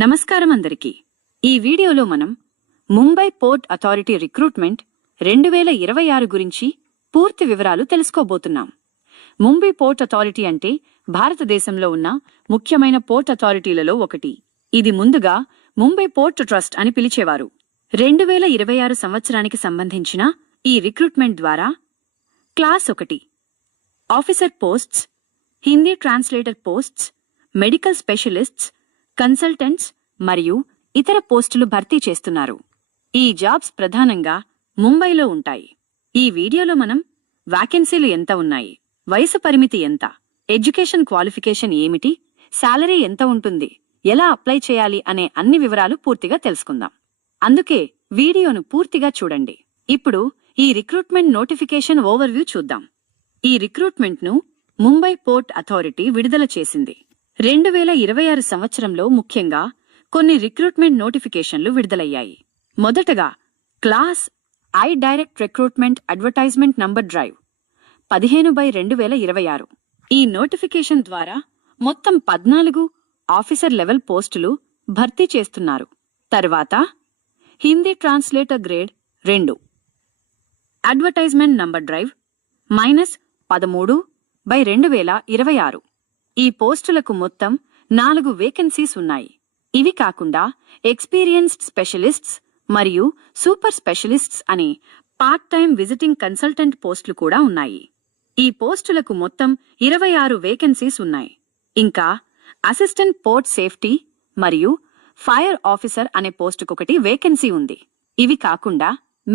నమస్కారం అందరికీ. ఈ వీడియోలో మనం ముంబై పోర్ట్ అథారిటీ రిక్రూట్మెంట్ 2026 గురించి పూర్తి వివరాలు తెలుసుకోబోతున్నాం. ముంబై పోర్ట్ అథారిటీ అంటే భారతదేశంలో ఉన్న ముఖ్యమైన పోర్ట్ అథారిటీలలో ఒకటి. ఇది ముందుగా ముంబై పోర్ట్ ట్రస్ట్ అని పిలిచేవారు. 2026 సంవత్సరానికి సంబంధించిన ఈ రిక్రూట్మెంట్ ద్వారా class 1 officer posts, Hindi translator posts, medical specialists, consultants మరియు ఇతర పోస్టులు భర్తీ చేస్తున్నారు. ఈ జాబ్స్ ప్రధానంగా ముంబైలో ఉంటాయి. ఈ వీడియోలో మనం వాకెన్సీలు ఎంత ఉన్నాయి, వయసు పరిమితి ఎంత, ఎడ్యుకేషన్ క్వాలిఫికేషన్ ఏమిటి, శాలరీ ఎంత ఉంటుంది, ఎలా అప్లై చేయాలి అనే అన్ని వివరాలు పూర్తిగా తెలుసుకుందాం. అందుకే వీడియోను పూర్తిగా చూడండి. ఇప్పుడు ఈ రిక్రూట్మెంట్ నోటిఫికేషన్ ఓవర్వ్యూ చూద్దాం. ఈ రిక్రూట్మెంట్ను ముంబై పోర్ట్ అథారిటీ విడుదల చేసింది. 2026 సంవత్సరంలో ముఖ్యంగా కొన్ని రిక్రూట్మెంట్ నోటిఫికేషన్లు విడుదలయ్యాయి. మొదటగా class I direct recruitment advertisement number drive 15/2026. ఈ నోటిఫికేషన్ ద్వారా మొత్తం 14 ఆఫీసర్ లెవెల్ పోస్టులు భర్తీ చేస్తున్నారు. తర్వాత Hindi translator grade 2 advertisement number drive -13/2026. ఈ పోస్టులకు మొత్తం 4 వేకెన్సీస్ ఉన్నాయి. ఇవి కాకుండా ఎక్స్పీరియన్స్డ్ స్పెషలిస్ట్స్ మరియు సూపర్ స్పెషలిస్ట్స్ అనే పార్ట్ టైం విజిటింగ్ కన్సల్టెంట్ పోస్టులు కూడా ఉన్నాయి. ఈ పోస్టులకు మొత్తం 26 వేకెన్సీస్ ఉన్నాయి. ఇంకా అసిస్టెంట్ పోర్ట్ సేఫ్టీ మరియు ఫైర్ ఆఫీసర్ అనే పోస్టుకొకటి వేకెన్సీ ఉంది. ఇవి కాకుండా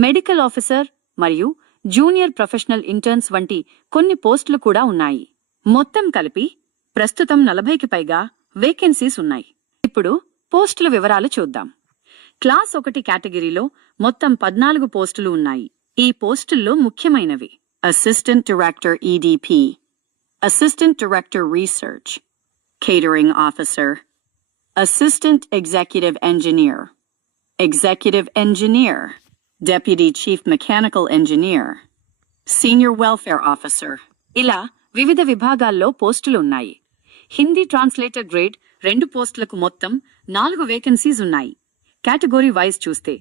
మెడికల్ ఆఫీసర్ మరియు జూనియర్ ప్రొఫెషనల్ ఇంటర్న్స్ వంటి కొన్ని పోస్టులు కూడా ఉన్నాయి. మొత్తం కలిపి ప్రస్తుతం 40కి పైగా వేకెన్సీస్ ఉన్నాయి. ఇప్పుడు పోస్టుల వివరాలు చూద్దాం. క్లాస్ 1 కేటగిరీలో మొత్తం 14 పోస్టులు ఉన్నాయి. ఈ పోస్టుల్లో ముఖ్యమైనవి: assistant director EDP, assistant director research, catering officer, assistant executive engineer, deputy chief mechanical engineer, senior welfare officer, ఇలా వివిధ విభాగాల్లో పోస్టులు ఉన్నాయి. హిందీ ట్రాన్స్లేటర్ గ్రేడ్ 2 పోస్టులకు మొత్తం 4 వేకెన్సీస్ ఉన్నాయి. కేటగిరీ వైజ్ చూస్తే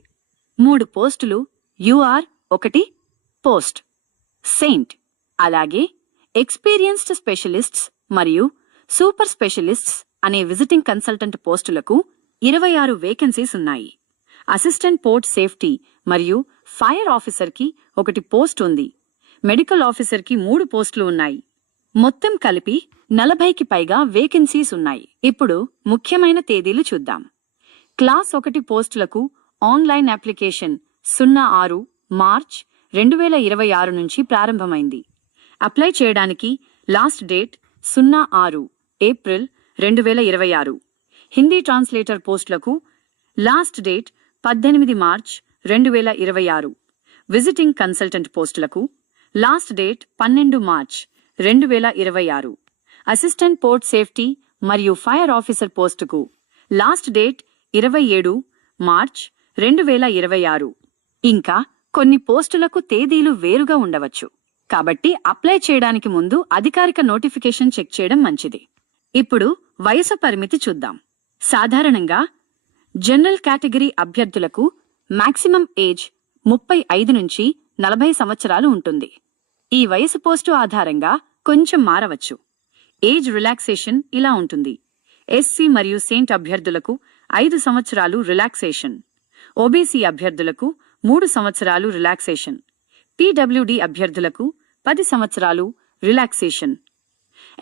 3 పోస్టులు యూఆర్ 1 పోస్ట్ సెయింట్, అలాగే ఎక్స్పీరియన్స్డ్ స్పెషలిస్ట్స్ మరియు సూపర్ స్పెషలిస్ట్స్ అనే విజిటింగ్ కన్సల్టెంట్ పోస్టులకు 26 వేకెన్సీస్ ఉన్నాయి. అసిస్టెంట్ పోర్ట్ సేఫ్టీ మరియు ఫైర్ ఆఫీసర్కి 1 పోస్ట్ ఉంది. మెడికల్ ఆఫీసర్కి 3 పోస్టులు ఉన్నాయి. మొత్తం కలిపి 40కి పైగా వేకెన్సీస్ ఉన్నాయి. ఇప్పుడు ముఖ్యమైన తేదీలు చూద్దాం. క్లాస్ 1 పోస్టులకు ఆన్లైన్ అప్లికేషన్ 06 మార్చ్ 2026 నుంచి ప్రారంభమైంది. అప్లై చేయడానికి last date 06 April 2026. Hindi translator పోస్టులకు last date 18 March 2026. Visiting consultant పోస్టులకు last date 12 March 2026. Assistant port safety మరియు ఫైర్ ఆఫీసర్ పోస్టుకు లాస్ట్ డేట్ 27 మార్చ్ 2026. ఇంకా కొన్ని పోస్టులకు తేదీలు వేరుగా ఉండవచ్చు. కాబట్టి అప్లై చేయడానికి ముందు అధికారిక నోటిఫికేషన్ చెక్ చేయడం మంచిది. ఇప్పుడు వయసు పరిమితి చూద్దాం. సాధారణంగా జనరల్ కేటగిరీ అభ్యర్థులకు మాక్సిమం ఏజ్ 35 నుంచి 40 సంవత్సరాలు ఉంటుంది. ఈ వయసు పోస్టు ఆధారంగా కొంచెం మారవచ్చు. ఏజ్ రిలాక్సేషన్ ఇలా ఉంటుంది: ఎస్సీ మరియు సెయింట్ అభ్యర్థులకు 5 సంవత్సరాలు రిలాక్సేషన్, ఓబీసీ అభ్యర్థులకు 3 సంవత్సరాలు రిలాక్సేషన్, పీడబ్ల్యూడీ అభ్యర్థులకు 10 సంవత్సరాలు రిలాక్సేషన్.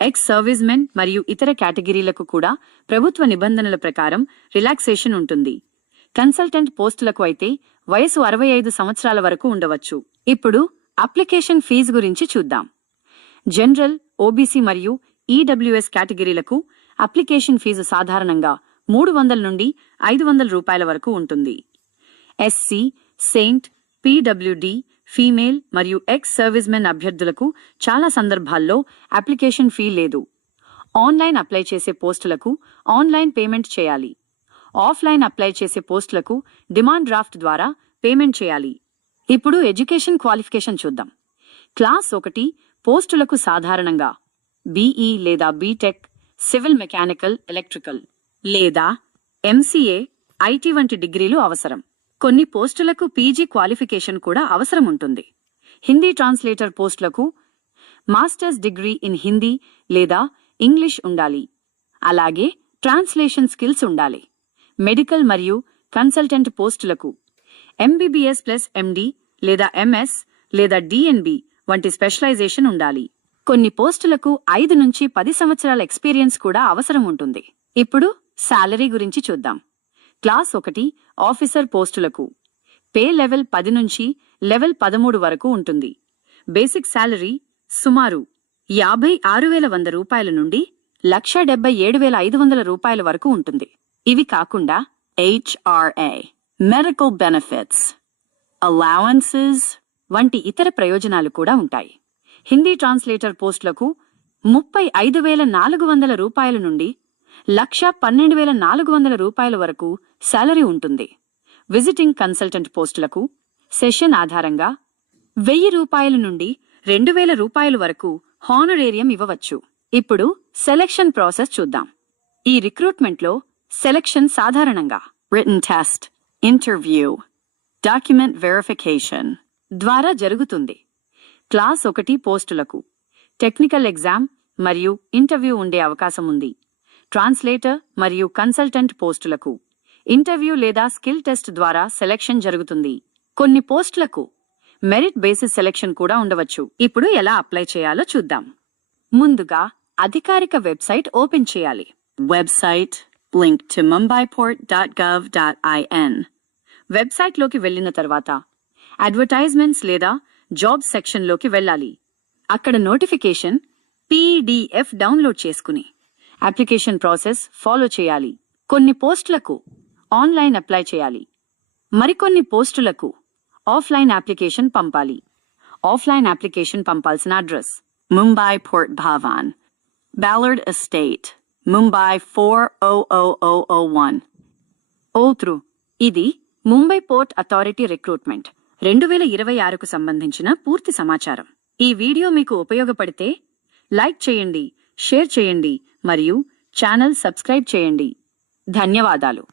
ఎక్స్ సర్వీస్ మెన్ మరియు ఇతర కేటగిరీలకు కూడా ప్రభుత్వ నిబంధనల ప్రకారం రిలాక్సేషన్ ఉంటుంది. కన్సల్టెంట్ పోస్టులకు అయితే వయసు 65 సంవత్సరాల వరకు ఉండవచ్చు. ఇప్పుడు అప్లికేషన్ ఫీజు గురించి చూద్దాం. జనరల్, ఓబీసీ మరియు ఈడబ్ల్యూఎస్ కేటగిరీలకు అప్లికేషన్ ఫీజు సాధారణంగా 300 నుండి 500 రూపాయల వరకు ఉంటుంది. ఎస్సీ, సెయింట్, పీడబ్ల్యూడీ, ఫీమేల్ మరియు ఎక్స్ సర్వీస్ మెన్ అభ్యర్థులకు చాలా సందర్భాల్లో అప్లికేషన్ ఫీ లేదు. ఆన్లైన్ అప్లై చేసే పోస్టులకు ఆన్లైన్ పేమెంట్ చేయాలి. ఆఫ్లైన్ అప్లై చేసే పోస్టులకు డిమాండ్ డ్రాఫ్ట్ ద్వారా పేమెంట్ చేయాలి. ఇప్పుడు ఎడ్యుకేషన్ క్వాలిఫికేషన్ చూద్దాం. క్లాస్ 1 పోస్టులకు సాధారణంగా బీఈ లేదా బీటెక్, సివిల్ మెకానికల్, ఎలక్ట్రికల్ లేదా MCA, IT వంటి డిగ్రీలు అవసరం. కొన్ని పోస్టులకు PG క్వాలిఫికేషన్ కూడా అవసరం ఉంటుంది. హిందీ ట్రాన్స్లేటర్ పోస్టులకు మాస్టర్స్ డిగ్రీ ఇన్ హిందీ లేదా ఇంగ్లీష్ ఉండాలి. అలాగే ట్రాన్స్లేషన్ స్కిల్స్ ఉండాలి. మెడికల్ మరియు కన్సల్టెంట్ పోస్టులకు MBBS ప్లస్ MD లేదా MS లేదా DNB వంటి స్పెషలైజేషన్ ఉండాలి. కొన్ని పోస్టులకు 5 నుంచి 10 సంవత్సరాల ఎక్స్పీరియన్స్ కూడా అవసరం ఉంటుంది. ఇప్పుడు శాలరీ గురించి చూద్దాం. క్లాస్ 1 ఆఫీసర్ పోస్టులకు పే లెవెల్ 10 నుంచి లెవెల్ 13 వరకు ఉంటుంది. బేసిక్ శాలరీ సుమారు 56,100 రూపాయల నుండి 1,77,500 రూపాయల వరకు ఉంటుంది. ఇవి కాకుండా HRA, మెడికల్ బెనిఫిట్స్, అలౌవెన్సెస్ వంటి ఇతర ప్రయోజనాలు కూడా ఉంటాయి. హిందీ ట్రాన్స్లేటర్ పోస్టులకు 35,400 రూపాయల నుండి 1,12,400 రూపాయల వరకు శాలరీ ఉంటుంది. విజిటింగ్ కన్సల్టెంట్ పోస్టులకు సెషన్ ఆధారంగా 1,000 రూపాయల నుండి 2,000 రూపాయల వరకు హానరేరియం ఇవ్వవచ్చు. ఇప్పుడు సెలక్షన్ ప్రాసెస్ చూద్దాం. ఈ రిక్రూట్మెంట్లో సెలక్షన్ సాధారణంగా written test, interview, document verification ద్వారా జరుగుతుంది. క్లాస్ 1 పోస్టులకు టెక్నికల్ ఎగ్జామ్ మరియు ఇంటర్వ్యూ ఉండే అవకాశం ఉంది. ట్రాన్స్లేటర్ మరియు కన్సల్టెంట్ పోస్టులకు ఇంటర్వ్యూ లేదా స్కిల్ టెస్ట్ ద్వారా సెలక్షన్ జరుగుతుంది. కొన్ని పోస్టులకు మెరిట్ బేసిస్ సెలక్షన్ కూడా ఉండవచ్చు. ఇప్పుడు ఎలా అప్లై చేయాలో చూద్దాం. ముందుగా అధికారిక వెబ్సైట్ ఓపెన్ చేయాలి. Website link to mumbaiport.gov.in. వెబ్సైట్లోకి వెళ్లిన తర్వాత అడ్వర్టైజ్మెంట్స్ లేదా జాబ్ సెక్షన్లోకి వెళ్ళాలి. అక్కడ నోటిఫికేషన్ PDF డౌన్లోడ్ చేసుకుని అప్లికేషన్ ప్రాసెస్ ఫాలో చేయాలి. కొన్ని పోస్టులకు ఆన్లైన్ అప్లై చేయాలి. మరికొన్ని పోస్టులకు ఆఫ్లైన్ అప్లికేషన్ పంపాలి. ఆఫ్లైన్ అప్లికేషన్ పంపాల్సిన address Mumbai port Bhavan, Ballard Estate, Mumbai 400001. ఓత్రు ఇది ముంబై పోర్ట్ అథారిటీ రిక్రూట్మెంట్ 2026కు సంబంధించిన పూర్తి సమాచారం. ఈ వీడియో మీకు ఉపయోగపడితే లైక్ చేయండి, షేర్ చేయండి మరియు ఛానల్ సబ్స్క్రైబ్ చేయండి. ధన్యవాదాలు.